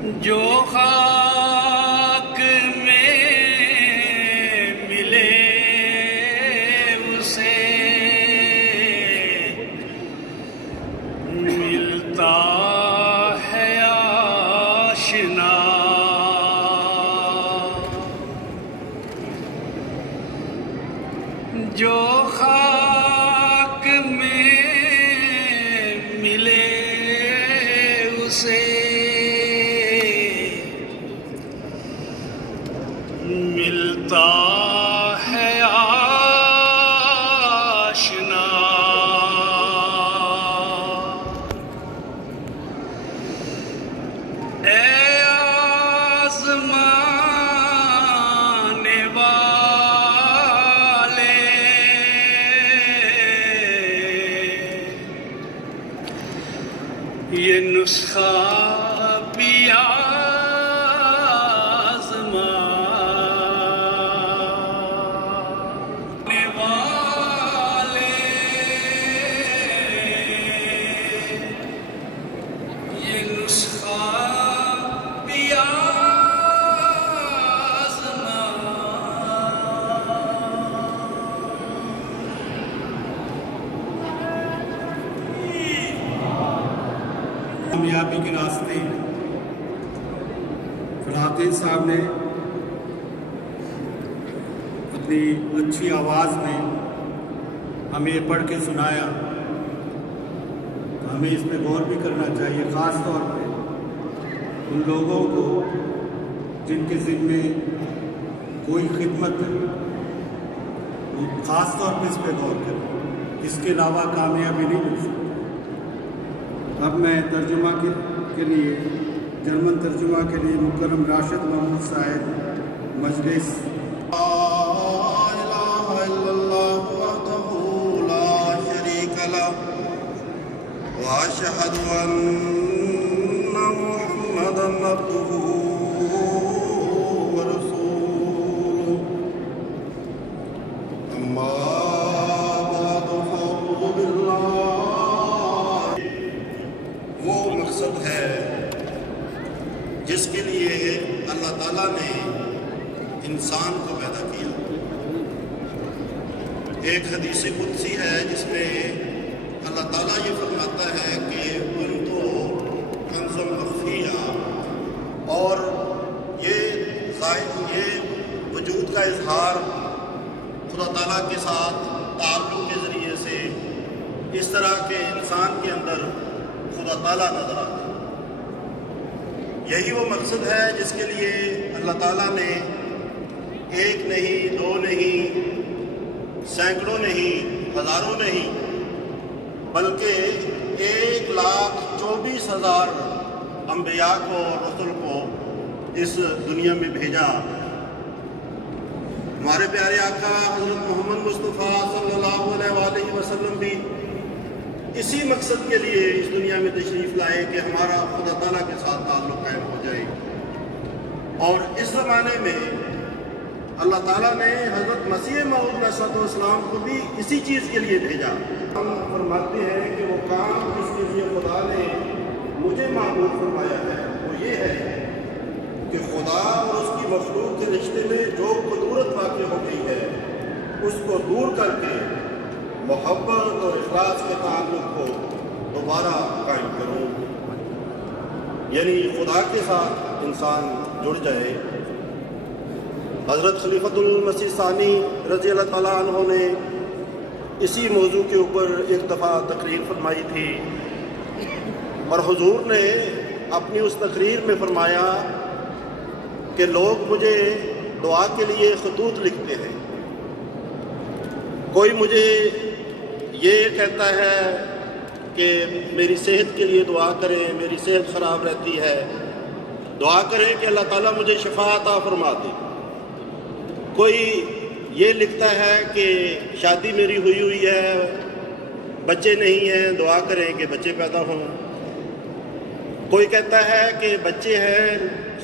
جو خاک میں ملے اسے ملتا ہے آشنا، جو خاک میں ملے اسے ملتا ہے آشنا۔ اے آزمانے والے یہ نسخہ بھی آزمانے والے، یہ نسخہ بھی کامیابی کے راستے فلاطین صاحب نے اپنی اچھی آواز میں ہمیں یہ پڑھ کے سنایا، تو ہمیں اس پہ غور بھی کرنا چاہیے، خاص طور پہ ان لوگوں کو جن کے ذمے کوئی خدمت ہے، خاص طور پہ اس پہ غور کریں، اس کے علاوہ کامیابی نہیں مل سکتی۔ اب میں ترجمہ کے لیے جرمن ترجمہ کے لیے مکرم راشد محمود صاحب مجلس۔ لا الہ الا اللہ وحدہ لا شریک لہ واشہد ان محمدا عبدہ ورسولہ، اما بعد فاعوذ باللہ۔ وہ مقصد ہے جس کے لیے اللہ تعالیٰ نے انسان کو پیدا کیا۔ ایک حدیث قدسی ہے جس میں اللہ تعالیٰ یہ فرماتا ہے کہ کنت کنز مخفیہ، اور یہ وجود کا اظہار خدا تعالیٰ کے ساتھ تعلق کے ذریعے سے اس طرح کے انسان کے اندر خدا تعالیٰ نظر آتا ہے۔ یہی وہ مقصد ہے جس کے لیے اللہ تعالیٰ نے ایک نہیں، دو نہیں، سینکڑوں نہیں، ہزاروں نہیں، بلکہ 1,24,000 انبیاء کو اور رسول کو اس دنیا میں بھیجا۔ ہمارے پیارے آقا حضرت محمد مصطفیٰ صلی اللہ علیہ وسلم بھی اسی مقصد کے لیے اس دنیا میں تشریف لائے کہ ہمارا خدا تعالیٰ کے ساتھ تعلق قائم ہو جائے، اور اس زمانے میں اللہ تعالیٰ نے حضرت مسیح موعود علیہ السلام کو بھی اسی چیز کے لیے بھیجا۔ ہم فرماتے ہیں کہ وہ کام جس کے لیے خدا نے مجھے معمول فرمایا ہے وہ یہ ہے کہ خدا اور اس کی مخلوق کے رشتے میں جو قدورت واقع ہو گئی ہے اس کو دور کر کے محبت اور اخلاص کے تعلق کو دوبارہ قائم کروں، یعنی خدا کے ساتھ انسان جڑ جائے۔ حضرت خلیفۃ المسیح ثانی رضی اللہ تعالیٰ عنہ نے اسی موضوع کے اوپر ایک دفعہ تقریر فرمائی تھی، اور حضور نے اپنی اس تقریر میں فرمایا کہ لوگ مجھے دعا کے لیے خطوط لکھتے ہیں، کوئی مجھے یہ کہتا ہے کہ میری صحت کے لیے دعا کریں، میری صحت خراب رہتی ہے، دعا کریں کہ اللہ تعالیٰ مجھے شفا عطا فرما دے۔ کوئی یہ لکھتا ہے کہ شادی میری ہوئی ہے، بچے نہیں ہیں، دعا کریں کہ بچے پیدا ہوں۔ کوئی کہتا ہے کہ بچے ہیں،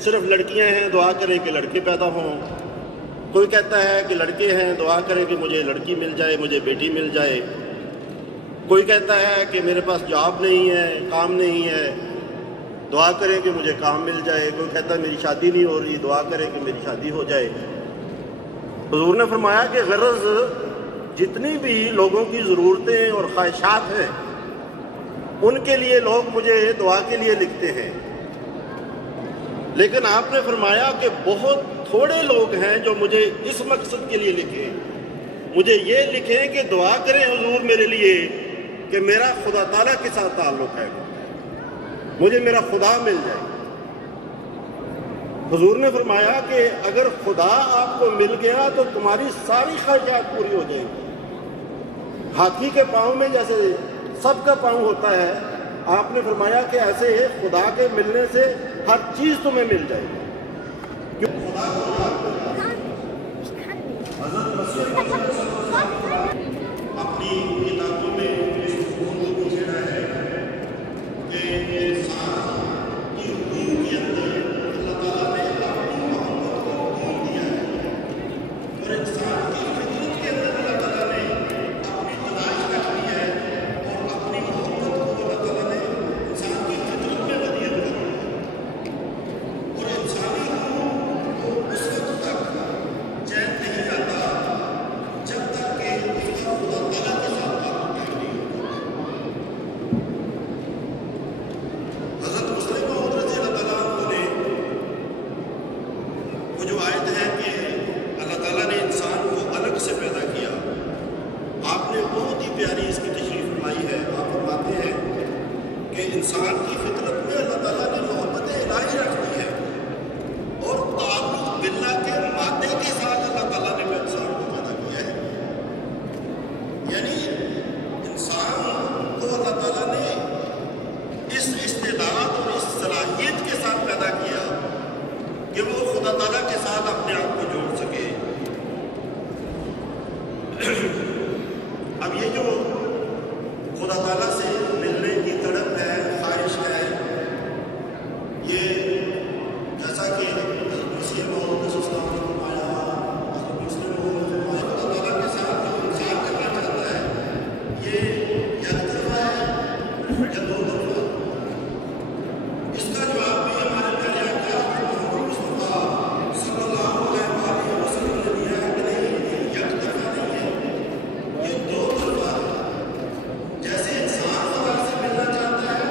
صرف لڑکیاں ہیں، دعا کریں کہ لڑکے پیدا ہوں۔ کوئی کہتا ہے کہ لڑکے ہیں، دعا کریں کہ مجھے لڑکی مل جائے، مجھے بیٹی مل جائے۔ کوئی کہتا ہے کہ میرے پاس جاب نہیں ہے، کام نہیں ہے، دعا کریں کہ مجھے کام مل جائے، کوئی کہتا ہے میری شادی نہیں ہو رہی، دعا کریں کہ میری شادی ہو جائے۔ حضور نے فرمایا کہ غرض جتنی بھی لوگوں کی ضرورتیں اور خواہشات ہیں ان کے لیے لوگ مجھے دعا کے لیے لکھتے ہیں، لیکن آپ نے فرمایا کہ بہت تھوڑے لوگ ہیں جو مجھے اس مقصد کے لیے لکھیں، مجھے یہ لکھیں کہ دعا کریں حضور میرے لیے کہ میرا خدا تعالیٰ کے ساتھ تعلق ہے، مجھے میرا خدا مل جائے۔ حضور نے فرمایا کہ اگر خدا آپ کو مل گیا تو تمہاری ساری خواہشات پوری ہو جائیں گی۔ ہاتھی کے پاؤں میں جیسے سب کا پاؤں ہوتا ہے، آپ نے فرمایا کہ ایسے خدا کے ملنے سے ہر چیز تمہیں مل جائے گی۔ اپنی کتابوں میں اس کو پوچھنا ہے کہ انسان کی روح کے اندر اللہ تعالیٰ نے اپنی محبت کو ڈھونڈ دیا ہے، اور انسان کی فطرت کے اندر اللہ تعالیٰ نے اپنی تلاش رکھی ہے، اور اپنی محبت کو اللہ تعالیٰ نے انسان کی فطرت میں ودیعت کر دی ہے، اور انسانی روح کو اس وقت تک چین نہیں آتا جب تک کہ اس کا خدا تعالیٰ کے ساتھ تعلق نہیں ہوتا۔ حضرت مسلم موعود رضی اللہ تعالیٰ عنہ نے وہ جو آیت ہے کہ اللہ تعالیٰ نے انسان کو الگ سے پیدا کیا، آپ نے بہت ہی پیاری اس کی تشریح فرمائی ہے۔ آپ فرماتے ہیں کہ انسان کی فطرت میں اللہ تعالیٰ نے محبت الہی رکھ دی ہے، اور تعلق باللہ کے مادے کے ساتھ اللہ تعالیٰ نے انسان کو پیدا کیا ہے، یعنی انسان کو اللہ تعالیٰ نے اس استعداد اور اس صلاحیت کے ساتھ پیدا کیا کہ وہ خدا تعالیٰ کے ساتھ اپنے آپ کو جوڑ سکے۔ اب یہ جو خدا تعالیٰ سے ملنے کی تڑپ ہے، خواہش ہے، یہ جیسا کہ حضرت مسیح موعود صلی اللہ علیہ وسلم نے فرمایا، حضرت مسلم موعود نے فرمایا، خدا تعالیٰ کے ساتھ جو انسان کرنا چاہتا ہے یہ یک طرفہ ہے یا دو طرفہ؟ اس کا جواب بھی ہمارے پیارے آقا محمد مصطفیٰ صلی اللہ علیہ وسلم نے دیا ہے کہ نہیں، یہ یک طرفہ نہیں ہے، یہ دو طرفہ ہے۔ جیسے انسان خدا سے ملنا چاہتا ہے،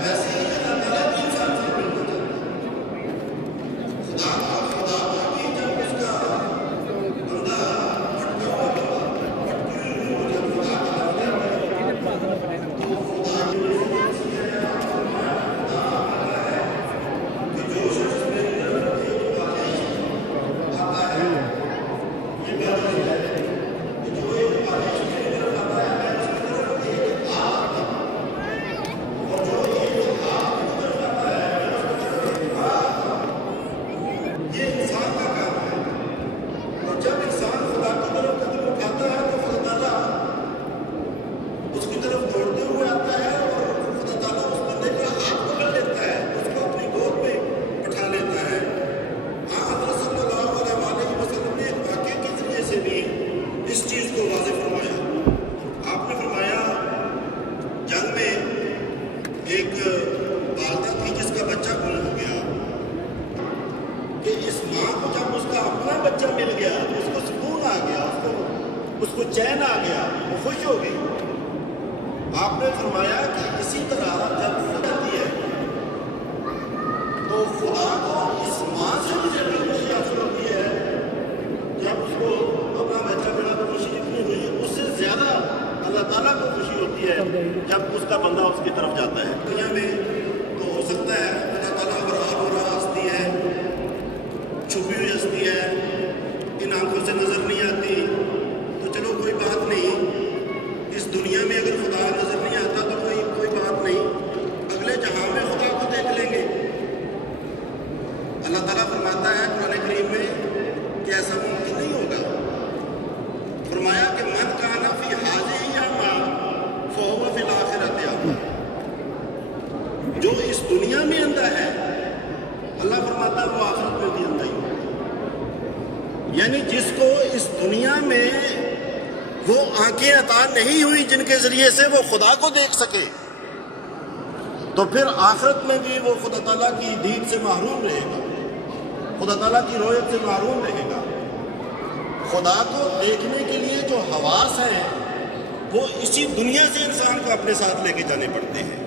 ویسے ہی اللہ تعالیٰ بھی انسان سے ملنا چاہتا ہے۔ خدا باقی جب اس کا بندہ بھٹکا ہوا بھٹکی ہوئی ہو، جب خدا کا بندہ تو خدا کی کہ جو شخص میری طرف ایک خواہش آتا ہے، یہ میری ہے کہ جو ایک خواہش میری طرف آتا ہے میں اس کی طرف ایک ہاتھ آتا ہوں، اور جو ایک ہاتھ کی طرف آتا ہے میں اس کی طرف ایک ہاتھ آتا ہوں۔ یہ انسان کا کام ہے، اور جب انسان خدا کی طرف قدم اٹھاتا ہے تو خدا تعالیٰ اس کی طرف دوڑتے ہوئے آتا ہے، اور خدا تعالیٰ اس بندے کا ہاتھ پکڑ لیتا ہے، اس کو اپنی گود میں بٹھا لیتا ہے۔ ہاں، حضرت صلی اللہ علیہ وسلم نے ایک واقعے کے ذریعے سے بھی اس چیز کو واضح فرمایا۔ آپ نے فرمایا جنگ میں ایک والدہ تھی جس کا بچہ گم ہو گیا، کہ اس ماں کو جب اس کا اپنا بچہ مل گیا تو اس کو سکون آ گیا، اس کو چین آ گیا، وہ خوش ہو گئی۔ آپ نے فرمایا کہ اسی طرح جب خدا آتی ہے تو خدا کو اس ماں سے بھی زیادہ خوشی حاصل ہوتی ہے، جب اس کو اپنا بچہ ملا تو خوشی جتنی ہوئی، اس سے زیادہ اللہ تعالیٰ کو خوشی ہوتی ہے جب اس کا بندہ اس کی طرف جاتا ہے۔ دنیا میں تو ہو سکتا ہے اللہ تعالیٰ برآب ہو رہا ہستی ہے، چھپی ہوئی ہستی ہے، ان آنکھوں سے نظر نہیں آتی، تو چلو کوئی بات نہیں، اس دنیا میں اگر خدا نظر نہیں آتا تو کوئی بات نہیں، اگلے جہاں میں خدا کو دیکھ لیں گے۔ اللہ تعالیٰ فرماتا ہے قرآن کریم میں کہ ایسا ممکن نہیں ہوگا۔ فرمایا کہ من کان فی ہذہ اعمیٰ فہو فی الآخرۃ اعمیٰ، جو اس دنیا میں اندھا ہے اللہ فرماتا ہے وہ آخرت میں بھی اندھا ہی ہوگا۔ یعنی جس کو اس دنیا میں وہ آنکھیں عطا نہیں ہوئی جن کے ذریعے سے وہ خدا کو دیکھ سکے، تو پھر آخرت میں بھی وہ خدا تعالیٰ کی دید سے محروم رہے گا، خدا تعالیٰ کی رویت سے محروم رہے گا۔ خدا کو دیکھنے کے لیے جو حواس ہیں وہ اسی دنیا سے انسان کو اپنے ساتھ لے کے جانے پڑتے ہیں،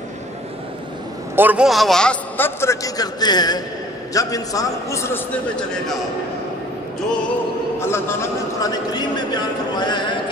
اور وہ حواس تب ترقی کرتے ہیں جب انسان اس رستے پہ چلے گا جو اللہ تعالیٰ نے قرآن کریم میں بیان فرمایا ہے